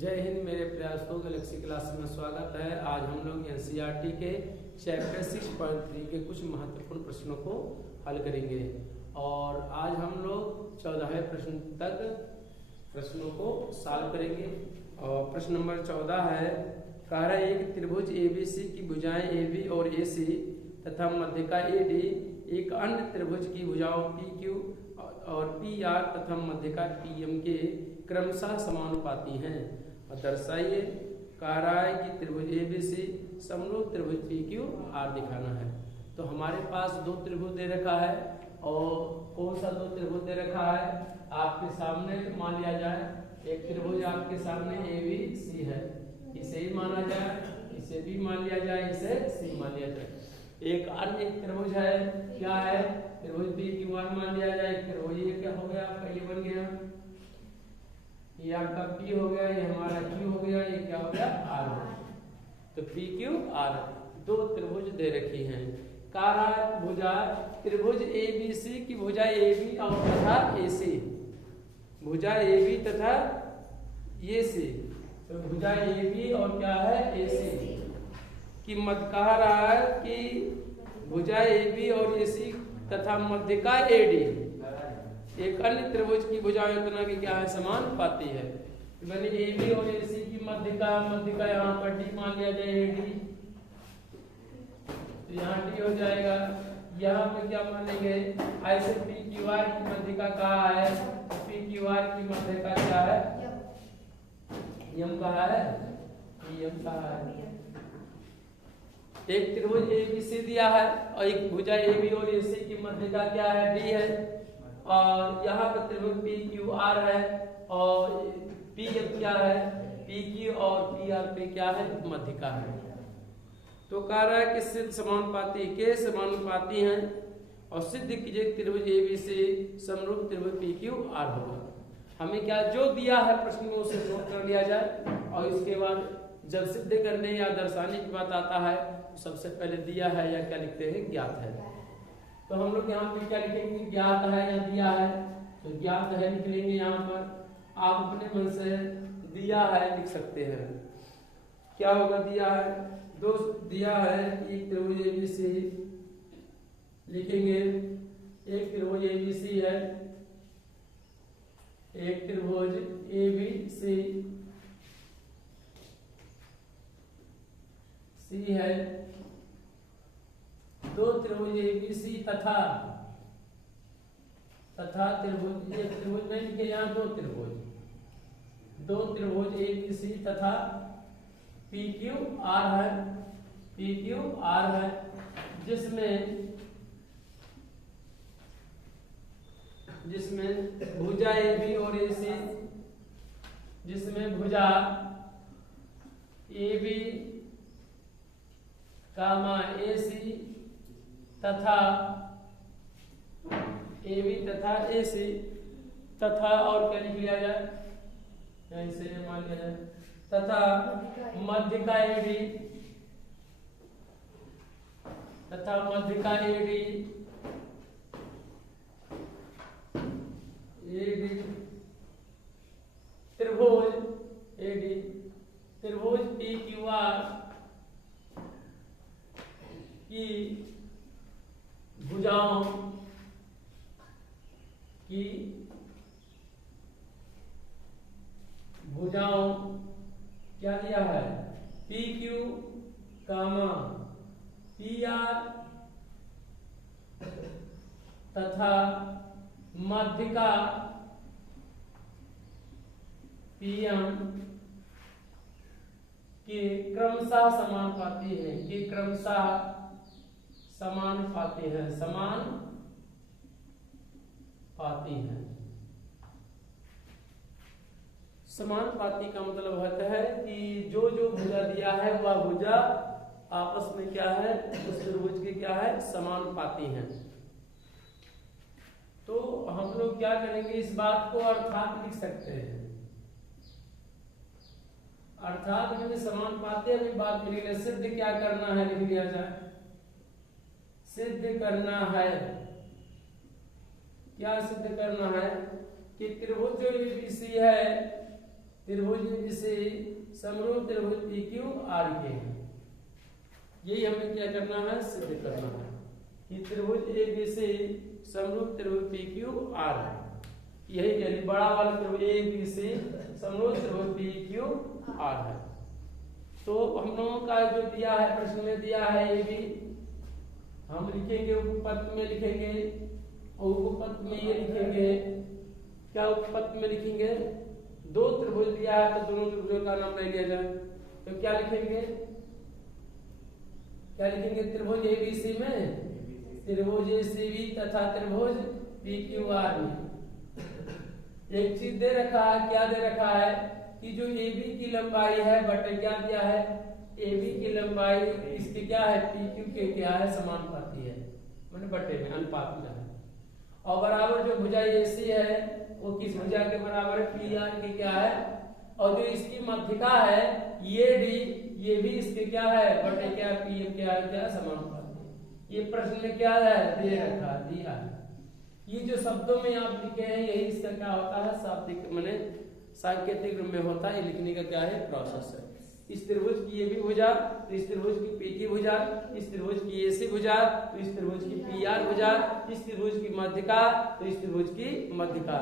जय हिंद मेरे प्रयासों गैलेक्सी क्लास में स्वागत है। आज हम लोग एनसीईआरटी के चैप्टर 6.3 के कुछ महत्वपूर्ण प्रश्नों को हल करेंगे और आज हम लोग 14वें प्रश्न तक प्रश्नों को सॉल्व करेंगे। और प्रश्न नंबर 14 है, कह रहा है एक त्रिभुज एबीसी की भुजाएं एबी और एसी तथा मध्यिका एडी एक अन्य त्रिभुज की भुजाओं पीक्यू और पीआर तथा मध्यिका पीएम के क्रमशः समानुपाती हैं और दर्शाइए। कह रहा है कि त्रिभुज एबीसी समरूप त्रिभुज पीक्यू आर दिखाना है। तो हमारे पास दो त्रिभुज दे रखा है और कौन सा दो त्रिभुज दे रखा है आपके सामने मान लिया जाए। एक त्रिभुज आपके सामने एबीसी है, इसे ही माना जाए, इसे भी मान लिया जाए, इसे सी मान लिया जाए। एक अन्य त्रिभुज है, क्या है, त्रिभुज पी क्यू आर मान लिया जाए। त्रिभुज ये क्या हो गया आपका, ये बन गया, ये आपका पी हो गया, ये हमारा क्यू हो गया, ये क्या हो गया आर हो गया। तो पी क्यू आर दो त्रिभुज दे रखी हैं। कह भुजा त्रिभुज एबीसी की भुजा एबी और तथा एसी, भुजा एबी तथा एसी, तो भुजा एबी और क्या है एसी की मध्य कह रहा है कि भुजा एबी और एसी तथा मध्यिका एडी एक अन्य त्रिभुज की भुजाएं उतना की क्या है समानुपाती है। मैंने एबी और एसी की मध्यिका यहाँ पर डी मान लिया जाए, एडी तो यहाँ डी हो जाएगा। यहाँ पे क्या मानेंगे, ऐसे पी क्यू आर की मध्यिका कहा है, पी क्यू आर की मध्यिका क्या है, यम कहा है, यम कहा है। एक त्रिभुज एबीसी दिया है और एक भुजा एबी और एसी की मध्यिका क्या है, डी है। और यहाँ पर त्रिभुज पी क्यू आर है और पी एफ क्या है, पी क्यू और पी आर पे क्या है, मध्यिका है। तो कह रहा है कि सिद्ध समानुपाती के समानुपाती हैं और सिद्ध कीजिए त्रिभुज एबीसी समरूप त्रिभुज पी क्यू आर होगा। हमें क्या जो दिया है प्रश्न में उसे नोट कर लिया जाए और इसके बाद जब सिद्ध करने या दर्शाने की बात आता है तो सबसे पहले दिया है या क्या लिखते हैं, ज्ञात है। तो हम लोग यहाँ पे क्या लिखेंगे, ज्ञात है या दिया है, तो ज्ञात है लिख लेंगे। यहाँ पर आप अपने मन से दिया है लिख सकते हैं। क्या होगा, दिया है, दो दिया है एक त्रिभुज एबीसी लिखेंगे, एक त्रिभुज एबीसी है, एक त्रिभुज एबीसी सी है, दो त्रिभुज एबीसी तथा त्रिभुज, ये त्रिभुज में लिखे यहाँ दो त्रिभुज एबीसी तथा पी क्यू आर है, पी क्यू आर है, जिसमें भुजा एबी और एसी, जिसमें भुजा एबी कामा एसी तथा एबी तथा एसी तथा और क्या लिख लिया जाए, यहीं से मान लिया जाए, तथा मध्यिका एडी तथा मध्यिका एडी एडी त्रिभुज एडी त्रिभुज पी क्यू आर की भुजाओं क्या दिया है, पी क्यू कामा पी आर तथा मध्यिका पीएम के क्रमशः समानुपाती है, कि क्रमशः समानुपाती है, समानुपाती का मतलब होता है कि जो जो भुजा दिया है वह भुजा आपस में क्या है, उस त्रिभुज के क्या है, समानुपाती हैं। तो हम लोग क्या करेंगे, इस बात को अर्थात लिख सकते हैं। अर्थात में समानुपाती अभी बात करेंगे। सिद्ध क्या करना है लिख लिया जाए, सिद्ध करना है, क्या सिद्ध करना है कि त्रिभुज जो एबीसी है त्रिभुज ABC समरूप त्रिभुज PQR के हैं। यही हमें क्या करना है, सिद्ध करना है कि त्रिभुज ABC समरूप त्रिभुज PQR है। यही यानी बड़ा वाला त्रिभुज ABC समरूप त्रिभुज PQR है। तो हम लोगों का जो दिया है, प्रश्न में दिया है AB, हम लिखेंगे उपपत्ति में लिखेंगे, और उपपत्ति में ये लिखेंगे, क्या उपपत्ति में लिखेंगे, दो त्रिभुज दिया है तो दोनों त्रिभुजों का नाम ले लिया जाए। तो क्या लिखेंगे, क्या लिखेंगे, त्रिभुज ABC में त्रिभुज ACB तथा त्रिभुज PQR में एक चीज दे रखा है, क्या दे रखा है कि जो AB की लंबाई है बटे क्या दिया है, AB की लंबाई इसकी क्या है, PQ के क्या है, समानुपाती है, माने बटे में अनुपात में है। और बराबर जो भुजा AC है वो किस भुजा के बराबर है, PR की क्या है, और जो इसकी मध्यिका है AD, ये भी इसके क्या है, बटे क्या, PM क्या है, क्या समानुपाती। ये प्रश्न में क्या है, दे रखा दिया है। ये जो शब्दों में आप लिखे हैं यही इसका क्या होता है, शाब्दिक माने सांकेतिक रूप में होता है। ये लिखने का क्या है, प्रोसेस है। इस त्रिभुज की ये भी भुजा, तो इस त्रिभुज की P की भुजा, इस त्रिभुज की AC भुजा, तो इस त्रिभुज की PR भुजा, इस त्रिभुज की मध्यिका, तो इस त्रिभुज की मध्यिका,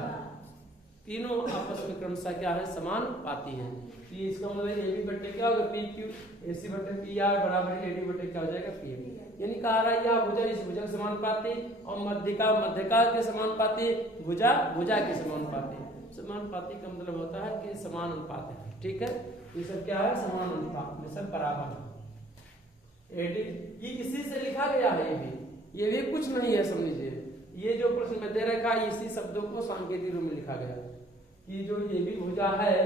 तीनों आपस में क्रमशः क्या है, समानुपाती हैं। तो ये इसका मतलब AB बटे क्या होगा, PQ, AC बटे PR बराबर AD बटे क्या हो जाएगा, PM। यानी कहा रहा है यह भुजा इस भुजा के समानुपाती, और मध्यिका मध्यिका के समानुपाती, भुजा भुजा के समानुपाती। समानुपाती का मतलब होता है कि समान अनुपात है, ठीक है। ये सब क्या है, समान अनुपात में सब बराबर है। AD ये इसी से लिखा गया है, ये भी कुछ नहीं है, समझिए। ये जो प्रश्न में दे रखा है इसी शब्दों को सांकेतिक रूप में लिखा गया कि जो ये भी भुजा है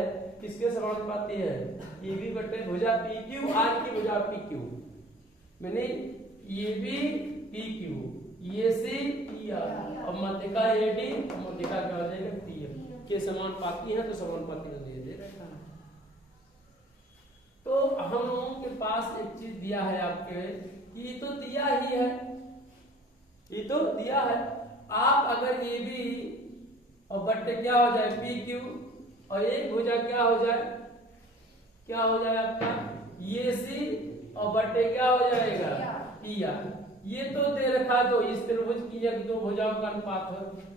किसके समानुपाती है, ये भी बटे भुजा PQR की भुजा PQ, मैंने ये भी PQ, ये से PR, और मध्यिका AD, और मध्यिका क्या हो जाएगा, PM के समानुपाती है। तो समानुपाती दे रखा है। तो हम लोगों के पास एक चीज दिया है आपके, ये तो दिया ही है, ये तो दिया है। आप अगर ये भी और बट्टे क्या हो जाए PQ, और एक भुजा क्या हो जाए, क्या हो जाए आपका AC, और बट्टे क्या हो जाएगा PR। ये तो दे रखा, तो इस त्रिभुज की एक दो भुजाओं का अनुपात है।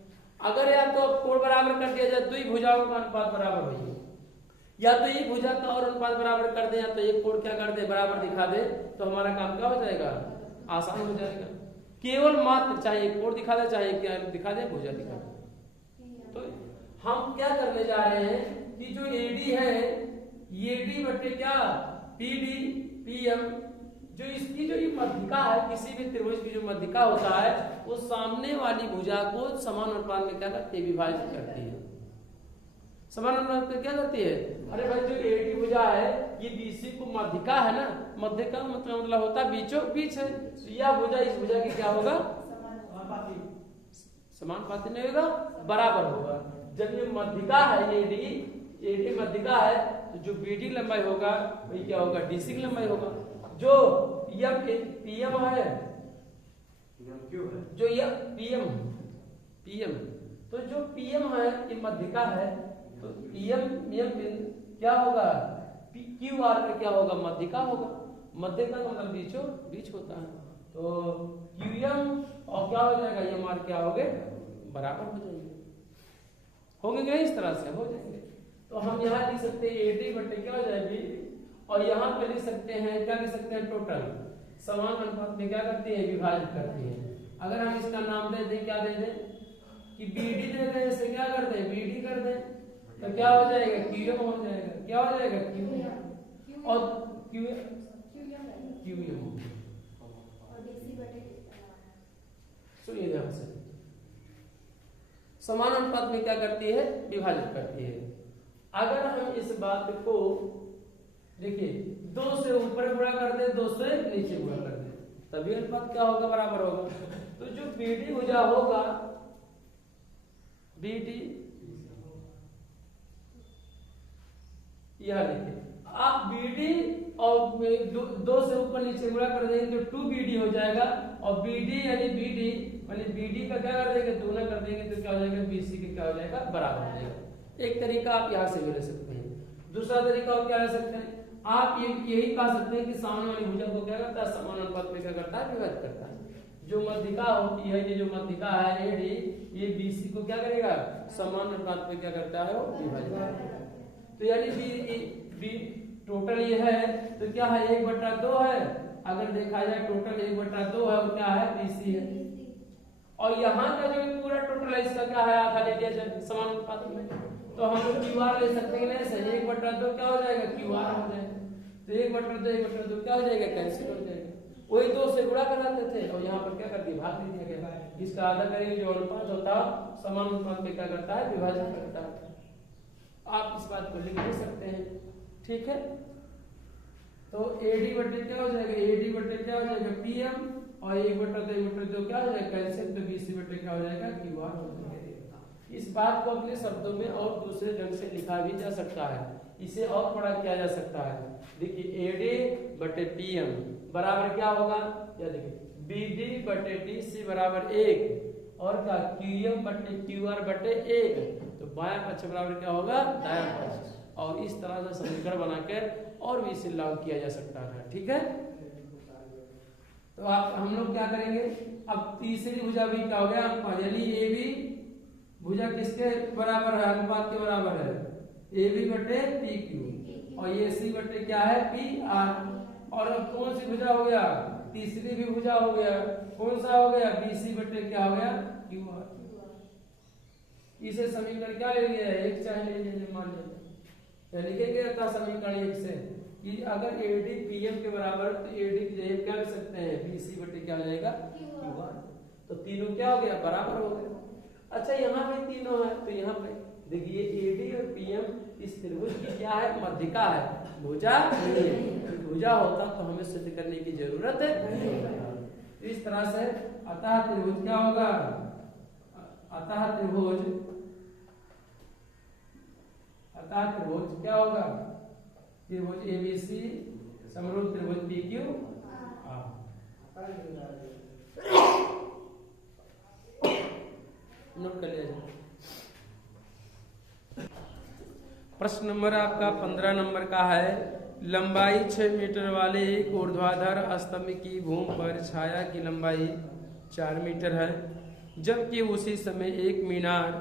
अगर या तो कोण बराबर कर दिया जाए तो ही भुजाओं का अनुपात बराबर हो, या तो एक भुजा का और अनुपात बराबर कर दे, या तो एक कोण क्या कर दे, बराबर दिखा दे, तो हमारा काम क्या हो जाएगा, आसान हो जाएगा। केवल मात्र चाहे कोण दिखा दे, चाहे क्या दिखा दे, भुजा दिखा दे। तो हम क्या करने जा रहे हैं कि जो AD है, AD बटे क्या PD PM, जो इसकी जो ये मध्यिका है, किसी भी त्रिभुज की जो मध्यिका होता है वो सामने वाली भुजा को समान अनुपात में क्या करती है, विभाजित करती है। समान अनुपात में क्या करती है, अरे भाई जो AD भुजा है ये BC को मध्यिका है ना, मध्यिका मतलब होता है बीचों बीच है, तो यह भुजा इस भुजा की क्या होगा, समानुपाती नहीं होगा, बराबर होगा। जब ये मध्यिका है AD मध्यिका है, तो जो BD लंबाई होगा वही क्या होगा, DC की लंबाई होगा। जो PM है, जो यह PM, तो जो PM है ये मध्यिका है, तो PM क्या होगा, QR में क्या होगा, मध्यिका होगा। मध्यिका का मतलब बीचों बीच होता है, तो QM और क्या हो जाएगा, ये मार क्या हो गए, बराबर हो जाएंगे, इस तरह से हो जाएंगे। तो हम यहाँ लिख सकते हैं AD बटे क्या हो जाएगी, और यहाँ पे लिख सकते हैं, क्या लिख सकते हैं, टोटल समान अनुपात में क्या करती है, विभाजित करती है। अगर हम इसका नाम दे दें, क्या दे दें कि BD दे दें, इसे क्या कर दें, BD कर दें, तो क्या हो जाएगा, QM हो जाएगा, क्या हो जाएगा, QM, और QM सुनिए ध्यान से, समान अनुपात में क्या करती है, विभाजित करती है। अगर हम इस बात को देखिए, 2 से ऊपर गुणा कर दे, 2 से नीचे गुणा कर दे, तभी अनुपात क्या होगा, बराबर होगा। तो जो BD भुजा होगा, BD यह देखिए, आप BD और 2 से ऊपर नीचे गुणा कर देंगे तो 2BD हो जाएगा, और BD यानी BD माने BD का क्या कर देंगे, दोगुना कर देंगे तो क्या हो जाएगा, BC के क्या हो जाएगा, बराबर हो जाएगा। एक तरीका आप यहाँ से भी ले सकते हैं। दूसरा तरीका और क्या ले सकते हैं, आप यही कह सकते हैं कि सामने वाली भुजा को क्या करता है, समान अनुपात में क्या करता है, विभाजित करता है। जो मध्यिका होती है, ये जो मध्यिका है एडी, ये बीसी को क्या करेगा, समान अनुपात में क्या करता है, वो विभाजित करता है। तो यानी बी टोटल ये है तो क्या है, 1/2 है। अगर देखा जाए टोटल 1/2 है और क्या है, बीसी है। और यहाँ का जो पूरा टोटल है इसका क्या है, आधा ले लिया जाए समान अनुपात में, तो हम लोग क्यूआर ले सकते हैं। नहीं सही, 1/2 क्या हो जाएगा, क्यूआर हो जाएगा। तो 1/2 क्या हो जाएगा, कैंसिल हो जाएगा। वही 2 से गुणा कराते थे और यहाँ पर क्या कर दिया, भाग दे दिया गया। इसका आधा करेंगे, जो अनुपात होता है समान अनुपात में क्या करता है, विभाजन करता है। आप इस बात को लिख भी सकते हैं, ठीक है। तो एडी बटे क्या हो जाएगा, एडी बटे क्या हो जाएगा, पीएम, और 1/2 क्या हो जाएगा, कैंसिल, तो बीसी बटे क्या हो जाएगा, क्यूआर हो जाएगा। इस बात को अपने शब्दों में और दूसरे ढंग से लिखा भी जा सकता है, इसे और बड़ा किया जा सकता है। देखिए एडी बटे पीएम बराबर क्या होगा, या देखिए बीडी बटे डीसी बराबर 1 और क्या, क्यूएम बटे क्यूआर बटे 1, तो बायां पक्ष बराबर क्या होगा, दायां पक्ष। और इस तरह से समीकरण बनाकर और भी इसे लागू किया जा सकता है, ठीक है। तो आप हम लोग क्या करेंगे, अब तीसरी भुजा भी क्या हो गया, यानी ए बी भुजा किसके बराबर है, अनुपात के बराबर है, ए बी बटे पी क्यू, और ये सी बटे क्या है, पी आर। और अब कौन सी भुजा हो गया, तीसरी भी भुजा हो गया, कौन सा हो गया, बी सी बटे क्या हो गया, क्यू आर। इसे समीकरण क्या ले लिया है, 1 चाहे ले लीजिए, मान लीजिए लिखेंगे था समीकरण 1 से कि अगर एडी पीएम के बराबर तो एडी की जगह क्या ले सकते हैं, बीसी बटे क्या हो जाएगा, क्यू आर। तो तीनों क्या हो गया, बराबर हो गए। अच्छा यहाँ पे तीनों है, तो यहाँ पे देखिए एडी और पीएम इस त्रिभुज की क्या है, मध्यिका है, भुजा नहीं है। भुजा होता तो हमें सिद्ध करने की जरूरत है। इस तरह से अतः त्रिभुज क्या होगा, अतः त्रिभुज क्या होगा, त्रिभुज एबीसी समरूप त्रिभुज पीक्यू नोट कर लिया जाए। प्रश्न नंबर आपका 15 नंबर का है, लंबाई 6 मीटर वाले एक ऊर्ध्वाधर स्तंभ की भूमि पर छाया की लंबाई 4 मीटर है, जबकि उसी समय एक मीनार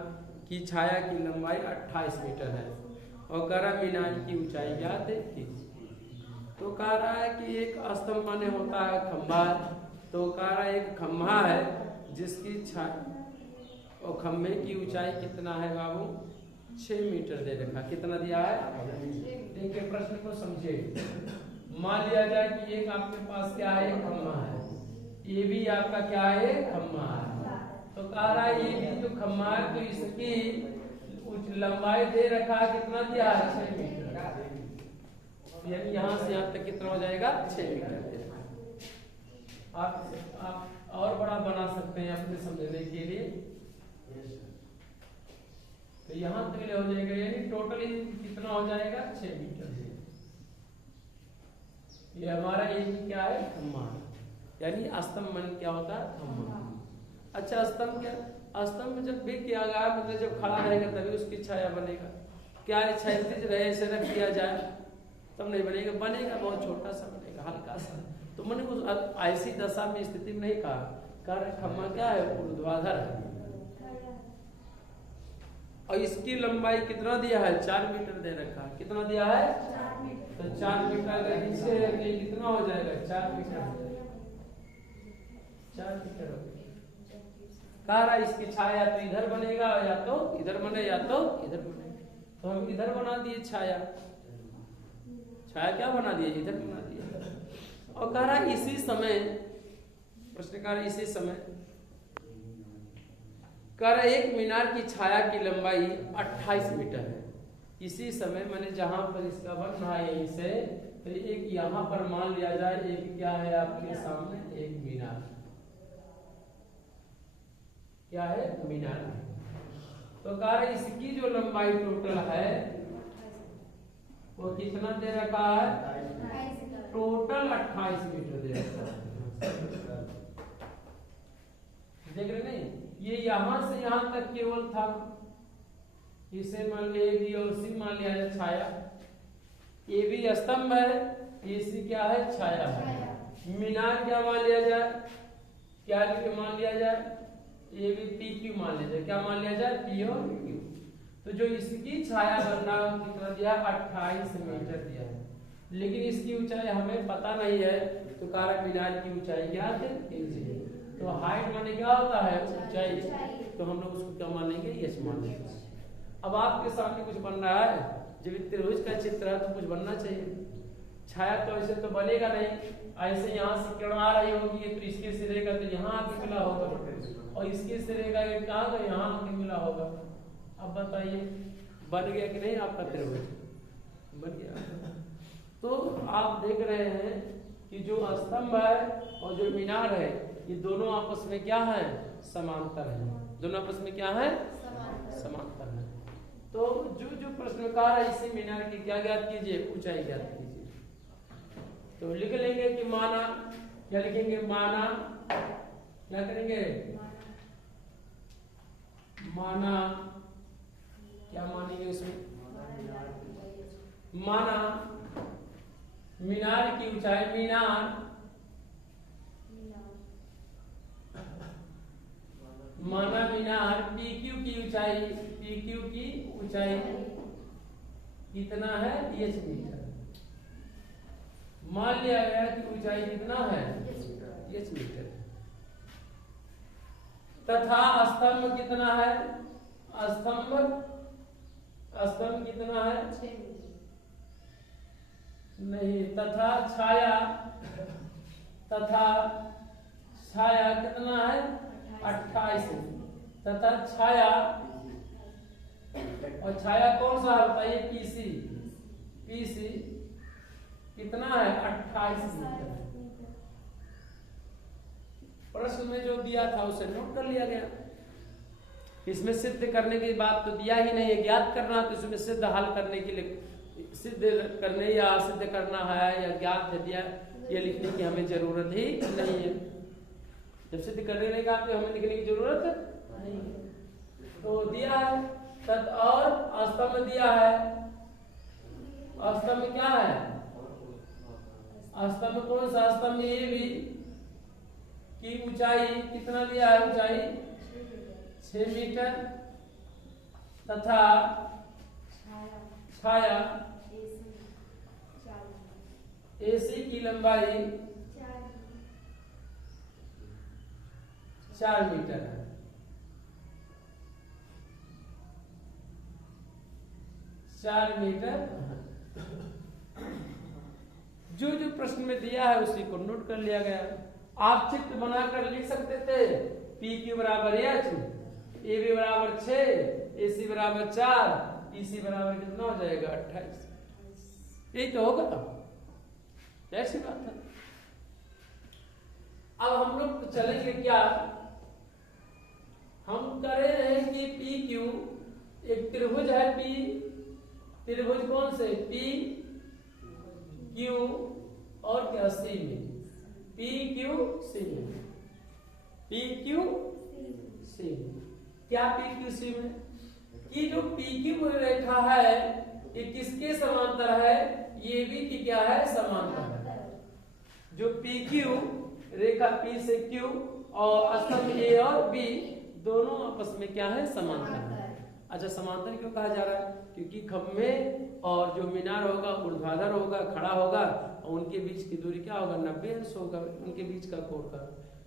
की छाया की लंबाई 28 मीटर है और कह रहा मीनार की ऊंचाई ज्ञात है 30। तो कह रहा है कि एक स्तंभ माने होता है खंभा, तो कह रहा है एक खंभा है जिसकी और खंभे की ऊंचाई कितना है बाबू, 6 मीटर दे रखा। कितना दिया है, देखिए प्रश्न को समझे। मान लिया जाए कि एक आपके पास क्या है, एक खंभा है, ये भी आपका क्या है, खंभा है। तो कह रहा है ये भी जो खंभा है तो इसकी लंबाई दे रखा है, कितना दिया है, 6 मीटर। यानी यहाँ से यहाँ तक कितना हो जाएगा, 6 मीटर। आप और बड़ा बना सकते हैं अपने समझने के लिए। तो यहाँ तक हो जाएगा, यानी टोटल कितना हो जाएगा, 6 मीटर। ये हमारा ये क्या है, खंभा, यानी स्तंभ मन क्या होता है, खंभा। अच्छा स्तंभ क्या, स्तंभ जब भी किया गया मतलब जब खड़ा रहेगा तभी उसकी छाया बनेगा। क्या है, क्षैतिज रहे ऐसे रख दिया जाए तब नहीं बनेगा, बनेगा बहुत छोटा सा बनेगा, हल्का सा। तो मैंने उस ऐसी दशा में स्थिति में नहीं कहा, खंभा क्या है, ऊर्ध्वाधर है और इसकी लंबाई कितना दिया है, 4 मीटर दे रखा है। कितना दिया है, 4 मीटर। तो 4 मीटर का नीचे कितना हो जाएगा, 4 मीटर, 4 मीटर हो गया। कह रहा इसकी छाया तो इधर बनेगा, या तो इधर बने या तो इधर बने। तो हम इधर बना दिए छाया, छाया क्या बना दिए, इधर बना दिए। और कह रहा इसी समय, प्रश्नकार इसी समय कह रहा एक मीनार की छाया की लंबाई 28 मीटर है। इसी समय मैंने जहां पर इसका बन रहा है यहीं से, तो एक यहाँ पर मान लिया जाए, एक क्या है आपके सामने, एक मीनार, क्या है, मीनार। तो कह रहा इसकी जो लंबाई टोटल है वो कितना दे रखा है, टोटल 28 मीटर दे रखा है। देख रहे नहीं, ये यहां से यहां तक केवल था, इसे मान लिया बी और सी मान लिया छाया, ए भी स्तंभ है, AC क्या है, छाया है। मीनार क्या मान लिया जाए, क्या मान लिया जाए, ये भी PQ मान लिया जाए। क्या मान लिया जाए, P और Q। तो जो इसकी छाया बनना कितना दिया, 28 मीटर दिया है, लेकिन इसकी ऊंचाई हमें पता नहीं है, तो कारक मीनार की ऊंचाई क्या है, तो हाइट माने क्या होता है, ऊंचाई, तो हम लोग उसको क्या मान लेंगे, यस मान लेंगे। अब आपके सामने कुछ बन रहा है, जब त्रिभुज का चित्र है तो कुछ बनना चाहिए। छाया तो ऐसे तो बनेगा नहीं, ऐसे यहाँ से किरण आ रही होगी तो इसके सिरे का तो यहाँ आके मिला होगा, और इसके सिरे का कहाँ तो यहाँ आके मिला होगा। अब बताइए बन गया कि नहीं आपका त्रिभुज, बन गया। तो आप देख रहे हैं कि जो स्तंभ है और जो मीनार है, ये दोनों आपस में क्या है, समांतर है। दोनों आपस में क्या है, समांतर है। तो जो जो प्रश्नकार है, इसी मीनार की क्या ज्ञात कीजिए, ऊंचाई ज्ञात कीजिए। तो लिख लेंगे कि माना, क्या लिखेंगे, माना, क्या करेंगे, माना, क्या मानेंगे इसमें, माना मीनार की ऊंचाई, मीनार माना मीनार PQ की ऊंचाई, PQ की ऊंचाई कितना है, h मीटर। मान लिया गया कि ऊंचाई कितना है, h मीटर। तथा स्तंभ कितना है, स्तंभ कितना है, नहीं, तथा छाया कितना है, 28। तथा छाया, और छाया कौन सा है बताइए, PC कितना है, 28 मीटर। प्रश्न में जो दिया था उसे नोट कर लिया गया। इसमें सिद्ध करने की बात तो दिया ही नहीं है, ज्ञात करना, तो इसमें सिद्ध हल करने के लिए सिद्ध करने या सिद्ध करना है या ज्ञात है दिया, ये लिखने की हमें जरूरत ही नहीं है। जब सिद्ध करने का तो हमें लिखने की जरूरत नहीं है। तो दिया है तत् और स्तंभ दिया है, स्तंभ क्या है, स्तंभ कौन सा, स्तंभ ये भी की ऊंचाई कितना दिया है, ऊंचाई 6 मीटर। तथा छाया AC की लंबाई 4 मीटर है। जो जो प्रश्न में दिया है उसी को नोट कर लिया गया। आप चित्र बनाकर लिख सकते थे, PQ बराबर H, AB बराबर 6, AC बराबर 4, PC बराबर कितना हो जाएगा, 28। यही तो होगा, ऐसी बात है। अब हम लोग चलेंगे क्या, हम करे हैं कि PQ एक त्रिभुज है, त्रिभुज कौन से, PQ और क्या, C में, PQC में, PQC में, क्या PQC में, कि जो PQ रेखा है ये किसके समांतर है, ये भी की क्या है, समांतर है। जो PQ रेखा P से Q और स्तंभ A और B दोनों आपस में क्या है, समांतर है। अच्छा, समांतर क्यों कहा जा रहा है, क्योंकि खंभे और जो मीनार होगा ऊर्ध्वाधर होगा, खड़ा होगा, और उनके बीच की दूरी क्या होगा, 90 अंश होगा उनके बीच का कोण का।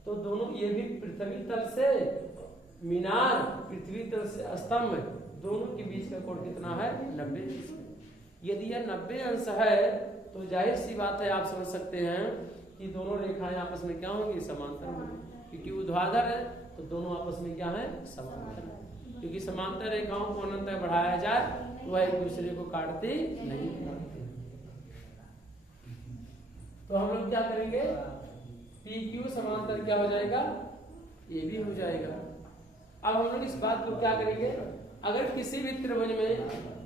तो दोनों, ये भी पृथ्वी तल से मीनार, पृथ्वी तल से स्तंभ, दोनों के बीच का कोण कितना है, 90 अंश। यदि यह 90 अंश है तो जाहिर सी बात है, आप समझ सकते हैं कि दोनों रेखाएं आपस में क्या होंगी, समांतर होंगी, क्योंकि ऊर्ध्वाधर है तो दोनों आपस में क्या है, समांतर। क्योंकि समांतर रेखाओं को अनंत तक बढ़ाया जाए तो वह एक दूसरे को काटती नहीं। तो हम लोग क्या करेंगे, PQ समांतर क्या हो जाएगा, ये भी हो जाएगा। अब हम लोग इस बात को क्या करेंगे, अगर किसी भी त्रिभुज में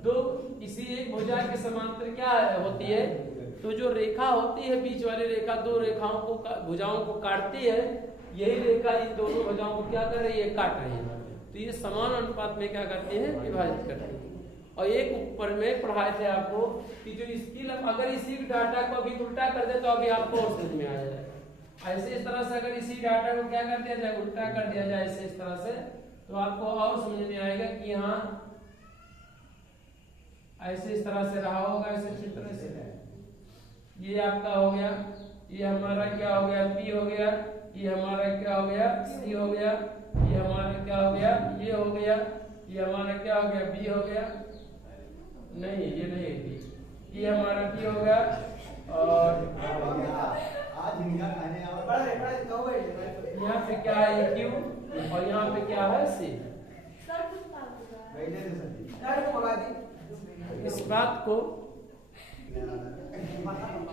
दो, किसी एक भुजा के समांतर क्या होती है, तो जो रेखा होती है बीच वाली रेखा, दो रेखाओं को, भुजाओं को काटती है, यही रेखा इन दोनों भुजाओं को क्या कर रही है, काट रही है। तो ये समान अनुपात में क्या करती है, विभाजित करती है। और एक ऊपर में पढ़ाए थे आपको कि जो इसकी अगर इसी डाटा को अभी उल्टा कर दे तो अभी आपको और समझ में आ जाएगा। ऐसे इस तरह से अगर इसी डाटा को क्या कर दिया जाए, उल्टा कर दिया जाए ऐसे इस तरह से, तो आपको और समझ में आएगा कि यहाँ ऐसे इस तरह से रहा होगा, ऐसे चित्र से ये आपका हो गया, ये हमारा क्या हो गया P हो गया, ये हमारा क्या हो गया C हो गया, ये हमारा क्या हो गया ये हो गया, ये हमारा क्या हो गया B हो गया, नहीं ये नहीं है B, ये हमारा P हो गया और यहाँ पे क्या है Q और यहाँ पे क्या है C। इस बात को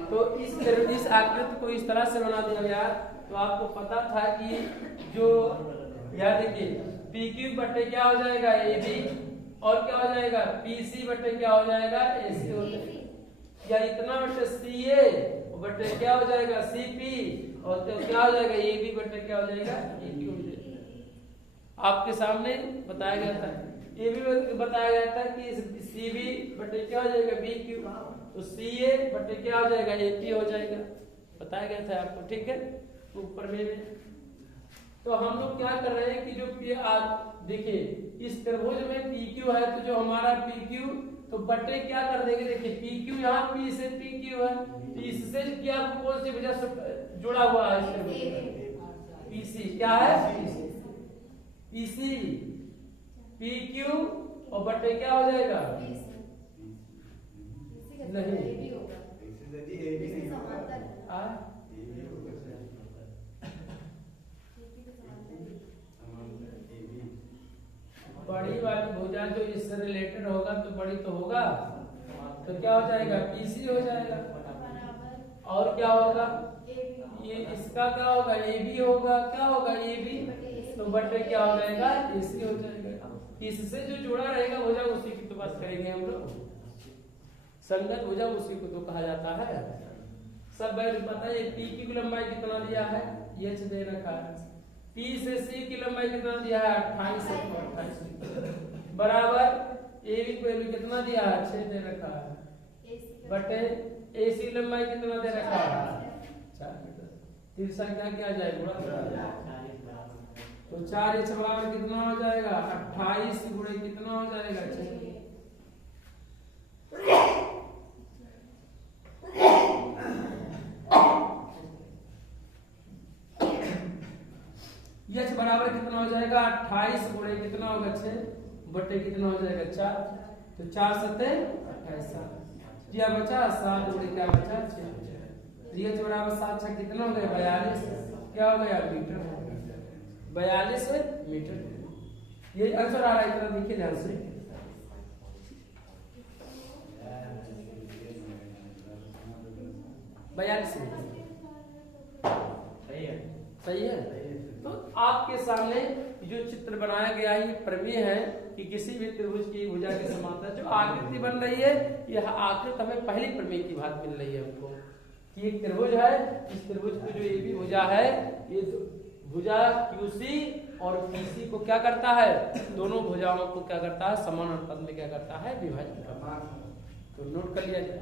तो इस आकृति को इस तरह से बना दिया गया, तो आपको पता था कि जो यार देखिए PQ बटे क्या हो जाएगा AB और क्या हो जाएगा PC बटे क्या हो जाएगा AC हो जाएगा, या इतना बटे CA बटे क्या हो जाएगा CP और तो क्या हो जाएगा AB बटे क्या हो जाएगा AQ हो जाएगा। आपके सामने बताया गया था, ये भी बताया गया था कि CB बटे क्या हो जाएगा BQ, तो CA बटे क्या हो जाएगा AP हो जाएगा, बताया गया था आपको, ठीक है। ऊपर में तो हम लोग क्या कर रहे हैं कि जो देखिए इस त्रिभुज में PQ है, तो जो हमारा PQ तो बटे क्या कर देंगे, देखिए PQ यहाँ P से PQ है, तो इससे क्या कौन सी वजह से जुड़ा हुआ है इस त्रिभुज में PC क्या है PC PQ और बटे क्या हो जाएगा नहीं बड़ी वाली भुजा जो इससे रिलेटेड होगा तो बड़ी तो होगा, तो क्या हो जाएगा PC हो जाएगा, और क्या होगा ये इसका क्या होगा AB होगा, क्या होगा AB तो बटे क्या हो जाएगा AC हो जाएगा। इससे जो जुड़ा रहेगा भुजा उसी की तो बात करेंगे हम लोग, संगत भुजा उसी को तो कहा जाता है। सब पता है P की लंबाई कितना दिया है, ये दे रखा है, P से C की लंबाई कितना दिया है 28 बराबर AB को कितना दिया है 6 दे रखा है, बटे AC लंबाई कितना दे रखा है 4 मीटर, तिरछा क्या किया जाए गुणा, तो 4 इंच बराबर कितना हो जाएगा 28 गुणे कितना हो जाएगा 6। H बराबर कितना हो जाएगा 28 गुणे कितना होगा 6 बटे कितना हो जाएगा 4, तो 4 सत्ते 28 क्या बचा 7 गुणे क्या बचा 6, H बराबर 7 6 कितना हो गया 42, क्या हो गया मीटर, 42 मीटर। ये आंसर आ रहा है, इतना देखिए ध्यान से, सही है। तो आपके सामने जो चित्र बनाया गया है ये प्रमेय है कि किसी भी त्रिभुज की भुजा के समांतर जो आकृति बन रही है, यह आकृति हमें पहली प्रमेय की बात मिल रही है हमको कि एक त्रिभुज है, इस त्रिभुज की जो ये भी भुजा है, ये भुजा QC और PC को क्या करता है, दोनों भुजाओं को क्या करता है समान अनुपात में क्या करता है विभाजित करता है। तो नोट कर लिया जाए।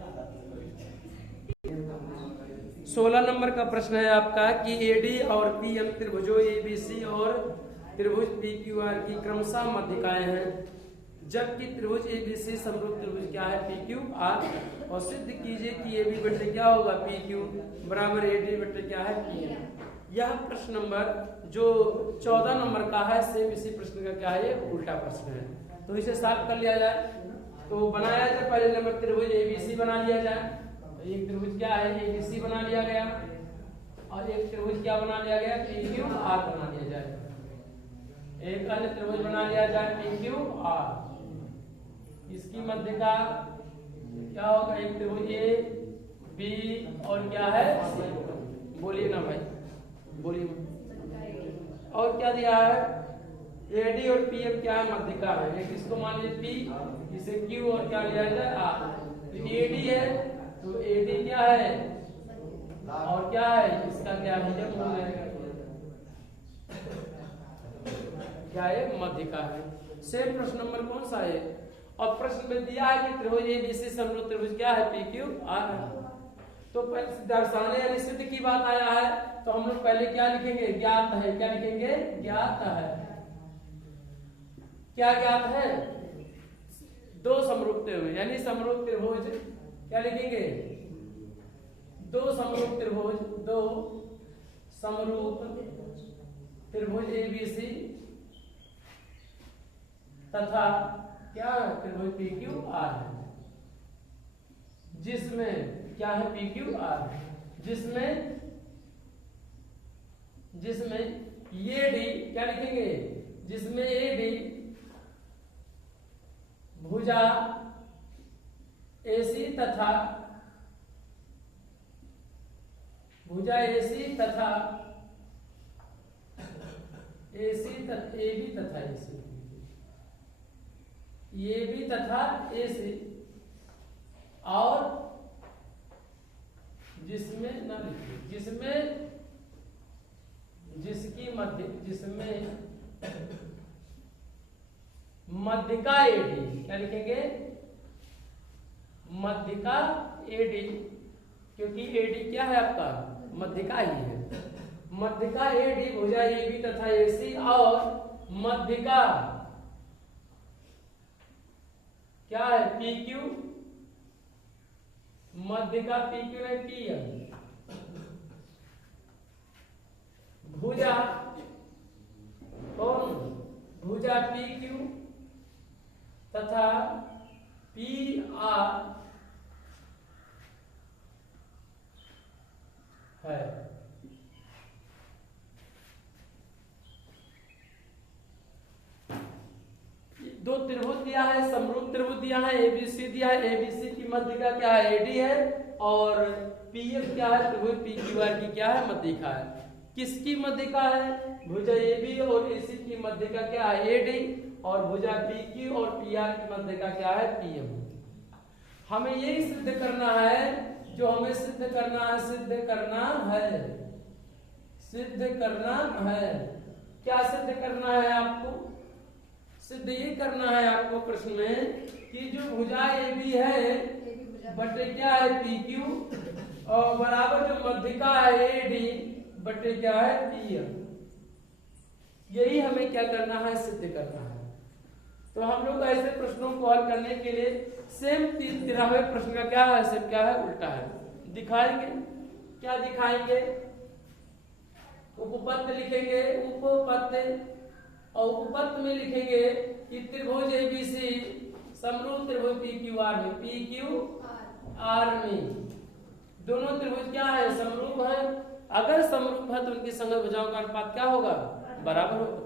16 नंबर का प्रश्न है आपका कि AD और PM त्रिभुजों ABC और त्रिभुज PQR की क्रमशः मध्यिकाएं हैं, जबकि त्रिभुज ABC समरूप त्रिभुज क्या है PQR, और सिद्ध कीजिए कि AB बटे क्या होगा PQ बराबर AD बटे क्या है PM। यह प्रश्न नंबर जो 14 नंबर का है सेम इसी प्रश्न का क्या है उल्टा प्रश्न है, तो इसे सॉल्व कर लिया जाए। तो बनाया जाए पहले नंबर त्रिभुज ABC बना लिया जाए, एक त्रिभुज क्या है ABC बना लिया गया और एक त्रिभुज क्या बना लिया गया PQR बना लिया जाए, एक अन्य त्रिभुज बना लिया जाए PQR, इसकी मध्यिका क्या होगा एक त्रिभुज A B और क्या है बोलिए ना भाई बोलिए, और क्या दिया है AD और PM क्या है मध्यिका है, एक इसको मान लीजिए P, इसे Q और क्या लिया जाए R, तो AD है तो AD क्या है और क्या है इसका क्या है क्या है मध्यिका है। सेम प्रश्न नंबर कौन सा है और प्रश्न में दिया है कि त्रिभुज एबीसी समरूप त्रिभुज क्या है, पी क्यू आर है। तो दर्शाने यानी सिद्ध की बात आया है, तो हम लोग पहले क्या लिखेंगे, ज्ञात है। क्या लिखेंगे, ज्ञात है। क्या ज्ञात है, दो समरूप त्रिभुज, यानी समरूप त्रिभुज क्या लिखेंगे, दो समरूप त्रिभुज, दो समरूप त्रिभुज एबीसी तथा क्या त्रिभुज पी क्यू आर है, जिसमें क्या है, पी क्यू आर, जिसमें ये डी क्या लिखेंगे, जिसमें ए डी भुजा एसी तथा एसी तथा ए बी तथा एसी, ये भी तथा एसी, और जिसमें न लिखिए, जिसकी मध्यिका एडी, क्या लिखेंगे, मध्यिका एडी, क्योंकि एडी क्या है आपका, मध्यिका ही है। मध्यिका एडी भुजा एबी तथा एसी, और मध्यिका क्या है, पी क्यू, मध्यिका पी क्यू है पी एम, भुजा कौन, भुजा पी क्यू तथा पी आर है। दो त्रिभुज दिया है, समरूप त्रिभुज दिया है, एबीसी दिया है, एबीसी की मध्यिका क्या है, एडी है, और पीएम क्या है, त्रिभुज पीक्यूआर की क्या है, मध्यिका है। किसकी मध्यिका है, भुजा एबी और एसी की मध्यिका क्या है, एडी, और भुजा पीक्यू और पीआर की मध्यिका क्या है, पीएम। हमें यही सिद्ध करना है, जो हमें सिद्ध करना है, सिद्ध करना है। क्या सिद्ध करना है आपको, सिद्ध ये करना है आपको प्रश्न में कि जो भुजा ए बी है बटे क्या है, पी क्यू, और बराबर जो मध्यिका है ए डी बटे क्या है, पी एम। यही हमें क्या करना है, सिद्ध करना है। तो हम लोग ऐसे प्रश्नों को हल करने के लिए सेम 13वें प्रश्न का क्या है, सेम क्या है, उल्टा है, दिखाएंगे। क्या दिखाएंगे, उपपत्ति लिखेंगे, उपपत्ति, और उपपत्ति में लिखेंगे कि त्रिभुज एबीसी समरूप त्रिभुज पी क्यू आर में, पी क्यू आर में दोनों त्रिभुज क्या है, समरूप है। अगर समरूप है तो उनकी संगत भुजाओं का अनुपात क्या होगा, बराबर होगा।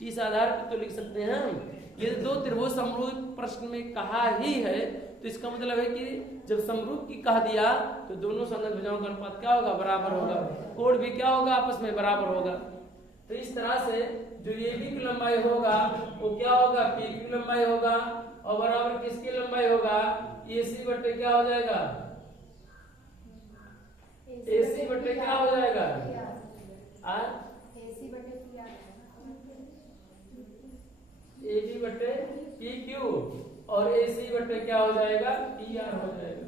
इस आधार पर तो लिख सकते हैं हम, ये दो त्रिभुज समरूप प्रश्न में कहा ही है, तो इसका मतलब है कि जब समरूप की कह दिया तो दोनों संगत भुजाओं का अनुपात क्या होगा, बराबर होगा। कोण भी क्या होगा, आपस में बराबर होगा। तो इस तरह से जो ये बी की लंबाई होगा वो क्या होगा, पी की लंबाई होगा, और बराबर किसकी लंबाई होगा, एसी बटे क्या हो जाएगा, एसी बटे क्या हो जाएगा, एबी बटे पी क्यू, और एसी बटे क्या हो जाएगा, पी आर हो जाएगा।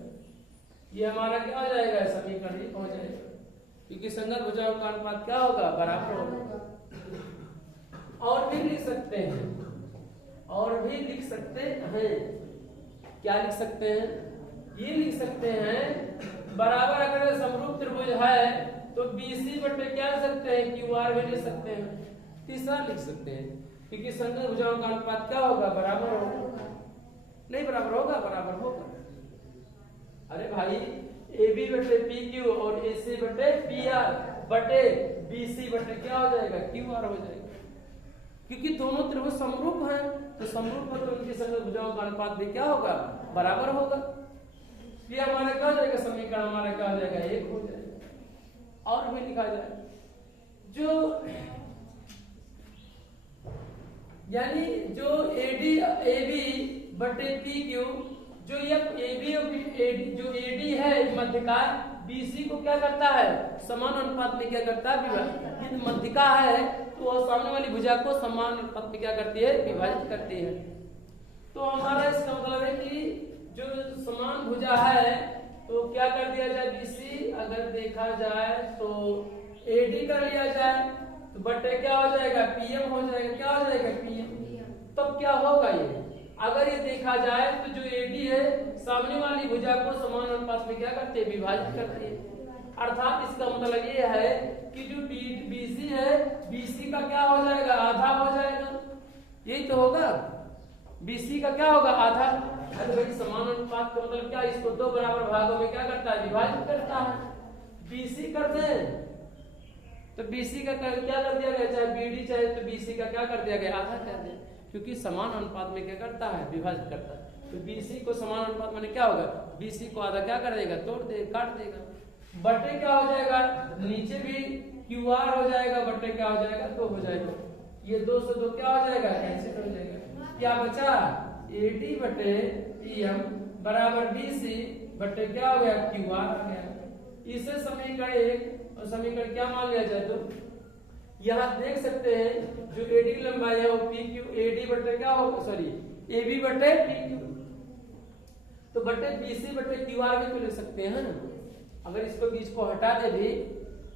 ये हमारा क्या हो जाएगा, समीकरण ही हो जाएगा, क्योंकि संगत भुजाओं का अनुपात क्या होगा, बराबर होगा। और भी लिख सकते हैं, और भी लिख सकते हैं, क्या लिख सकते हैं, ये लिख सकते हैं बराबर, अगर समरूप त्रिभुज है तो बीसी बटे क्या लिख सकते हैं, क्यू आर भी लिख सकते हैं। तीसरा लिख सकते हैं, क्योंकि संगत भुजाओं का अनुपात क्या होगा, बराबर होगा। नहीं बराबर होगा, बराबर होगा। अरे भाई, ए बी बटे पी क्यू और ए सी बटे पी आर बटे बी सी बटे क्या हो जाएगा, क्यू आर हो जाएगा। क्योंकि दोनों त्रिभुज समरूप हैं, तो समरूप है तो उनकी संगत भुजाओं का अनुपात भी क्या होगा, बराबर होगा। ये हमारा क्या हो जाएगा, समीकरण हमारा क्या हो जाएगा, एक हो जाएगा। और भी लिखा जाए, जो यानी जो एडी एबी बटे पी क्यू, जो ये एबी और जो एडी है मध्यिका, बीसी को क्या करता है, समान अनुपात में क्या करता है, विभाजित। मध्यिका है तो वह सामने वाली भुजा को समान अनुपात में क्या करती है, विभाजित करती है। तो हमारा इस कि जो समान भुजा है तो क्या कर दिया जाए, बीसी अगर देखा जाए तो एडी कर लिया जाए तो बटे क्या हो जाएगा, पीएम हो जाएगा। क्या हो जाएगा, पीएम। तब क्या होगा, ये अगर ये देखा जाए तो जो एडी है सामने वाली भुजा को समान अनुपात में क्या करते हैं, विभाजित करते हैं। अर्थात इसका मतलब ये है कि जो बीसी है, बीसी का क्या हो जाएगा, आधा हो जाएगा। यही तो होगा, बीसी का क्या होगा, आधा। अरे भाई समान अनुपात का मतलब क्या, इसको दो बराबर भागों में क्या करता है, विभाजित करता है। बीसी करते हैं तो बीसी का क्या कर दिया गया, चाहे बीडी चाहे तो बीसी का क्या कर दिया गया, आधा कर दिया, क्योंकि समान अनुपात में क्या करता है, विभाजित करता है। तो बीसी को समान अनुपात में क्या होगा, बीसी को आधा क्या कर देगा, तोड़ देगा, काट देगा। बटे क्या हो जाएगा, नीचे भी क्यूआर हो जाएगा, बटे क्या हो जाएगा, 2 हो जाएगा। ये 2 से 2 क्या हो जाएगा, कैंसिल हो जाएगा। क्या बचा, एडी बटे पीएम बराबर बीसी बटे क्या हो गया, क्यूआर आ गया। इसे समीकरण 1 और समीकरण क्या मान लिया जाए, तो यहाँ देख सकते हैं जो एडी की लंबाई है वो पी क्यू, एडी बटे क्या होगा, सॉरी एबी बटे पी क्यू, तो बटे बीसी बटे क्यूआर भी तो लिख सकते हैं ना। अगर इसको बीच को हटा दे भी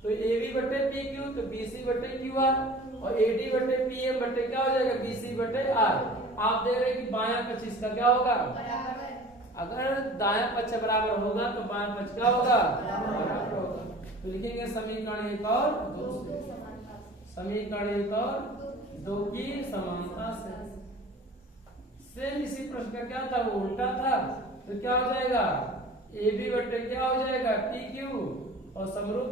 तो AB बटे PQ तो BC बटे QR और AD बटे PM बटे क्या हो जाएगा, BC बटे R। आप देख रहे हैं कि बायां पक्ष इसका क्या होगा, अगर दायां पक्ष बराबर होगा तो बायां पक्ष क्या होगा, बराबर होगा। तो लिखेंगे समीकरण 1 और 2 से, समीकरण 1 और 2 की समानता से। सेम इसी प्रश्न का क्या था, वो उल्टा था, तो क्या हो जाएगा, AB बटे क्या हो जाएगा, PQ और समरूप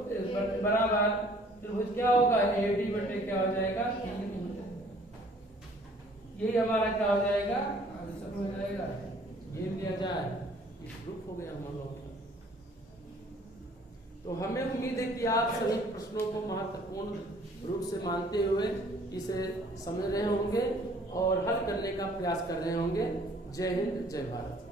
बराबर त्रिभुज क्या होगा, AD बटे क्या हो जाएगा, PM हो जाएगा। यही हमारा क्या हो जाएगा, आंसर हो जाएगा। ये दिया जाए, ये प्रूफ हो गया हम लोग। तो हमें उम्मीद है कि आप सभी प्रश्नों को महत्वपूर्ण रूप से मानते हुए इसे समझ रहे होंगे और हल करने का प्रयास कर रहे होंगे। जय हिंद, जय भारत।